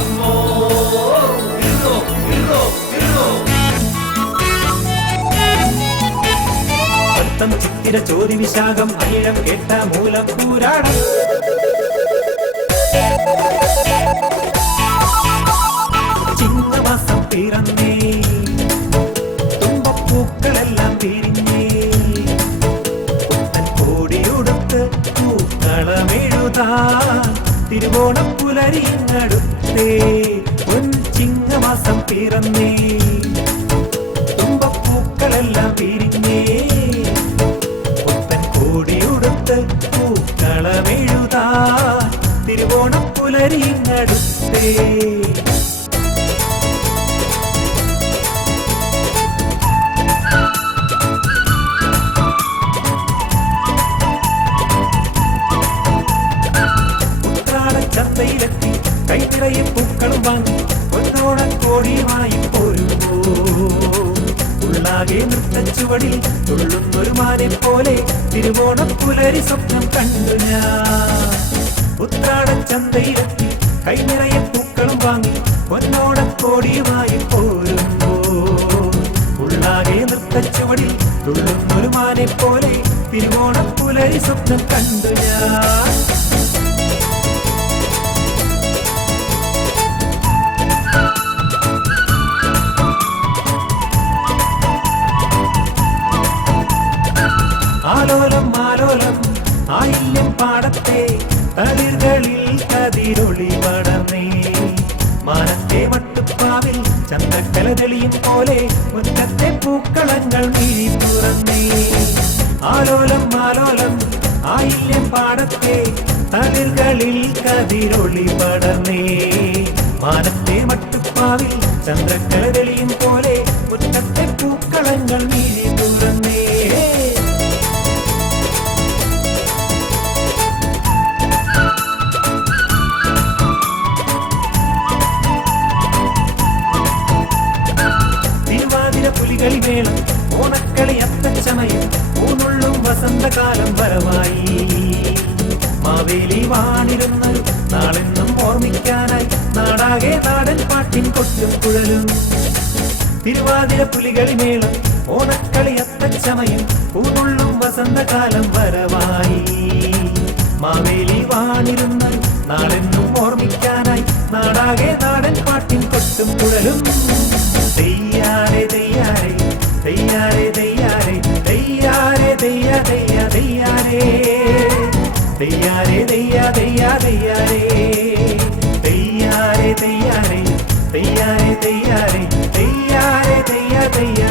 അമ്മോ ഇരുന്നോ ഇരുന്നോ ഇരുന്നോ. കൊത്തം ചിത്തിര ചോതി വിശാഖം അനിഴം കേട്ട മൂലപ്പൂരാടം. ചിങ്ങമാസം പിറന്നേ തുമ്പപ്പൂക്കളെല്ലാം പിരിഞ്ഞേ. കോടിയുടുത്ത് പൂക്കളമെഴുതാൻ തിരുവോണം പുലരിങ്ങടുത്തേ. ചിങ്ങമാസം പിറന്നേ തുമ്പപ്പൂക്കളെല്ലാം പിരിഞ്ഞേ. കോടിയുടുത്ത് പൂക്കളമെഴുതാൻ തിരുവോണം പുലരിങ്ങടുത്തേ. ചന്തയിലെത്തി കൈ നിറയെ പൂക്കളും വാങ്ങി പൊന്നോണക്കോടിയുമായി പോരുമ്പോ ഉള്ളാകെ നൃത്തച്ചുവടിൽ തുള്ളുന്നൊരു മാനെ പോലെ തിരുവോണം പുലരി സ്വപ്നം കണ്ടു ഞാൻ. ഉത്രാടൻ ചന്തയിലെത്തി കൈ നിറയെ പൂക്കളും വാങ്ങി പൊന്നോണക്കോടിയുമായി പോരുമ്പോ ഉള്ളാകെ നൃത്തച്ചുവടിൽ തുള്ളുന്നൊരു മാനെ പോലെ തിരുവോണം പുലരി സ്വപ്നം കണ്ടു ഞാൻ. ആലോലം ആലോലം ആയില്യം പാടത്തെ തളിർകളിൽ കതിരൊളി പടർന്നേ. മാനത്തെ മട്ടുപ്പാവിൽ ചന്ദ്രക്കല തെളിയും പോലെ മുറ്റത്തെ പൂക്കളങ്ങൾ മിഴി തുറന്നേ. ആലോലം ആലോലം ആയില്യം പാടത്തെ തളിർകളിൽ കതിരൊളി പടർന്നേ. മാനത്തെ മട്ടുപ്പാവിൽ ചന്ദ്രക്കല തെളിയും പോലെ മുറ്റത്തെ പൂക്കളങ്ങൾ മിഴി തുറന്നേ. പുലികളിമേളം ഓണക്കളി അത്തച്ചമയം ഊന്നുള്ളും വസന്തകാലം വരവായി. മാവേലി വാണിരുന്നൊരു നാളെന്നും ഓർമ്മിക്കാനായി നാടാകെ നാടൻ പാട്ടിൻ കൊട്ടും കുഴലും. തിരുവാതിര പുലികളിമേളം ഓണക്കളി അത്തച്ചമയം ഊന്നുള്ളും വസന്തകാലം വരവായി. മാവേലി വാണിരുന്നൊരു നാളെന്നും ഓർമ്മിക്കാനായി നാടാകെ നാടൻ പാട്ടിൻ കൊട്ടും കുഴലും. ദയ്യാരെ ദയ്യാരെ ദയ്യാരെ ദയ്യാരെ ദയ്യാരെ ദയ്യാ ദയ്യാ ദയ്യാരെ ദയ്യാരെ ദയ്യാ ദയ്യാ ദയ്യാരെ ദയ്യാരെ ദയ്യാരെ ദയ്യാരെ ദയ്യാരെ ദയ്യാരെ ദയ്യാ ദയ്യാ.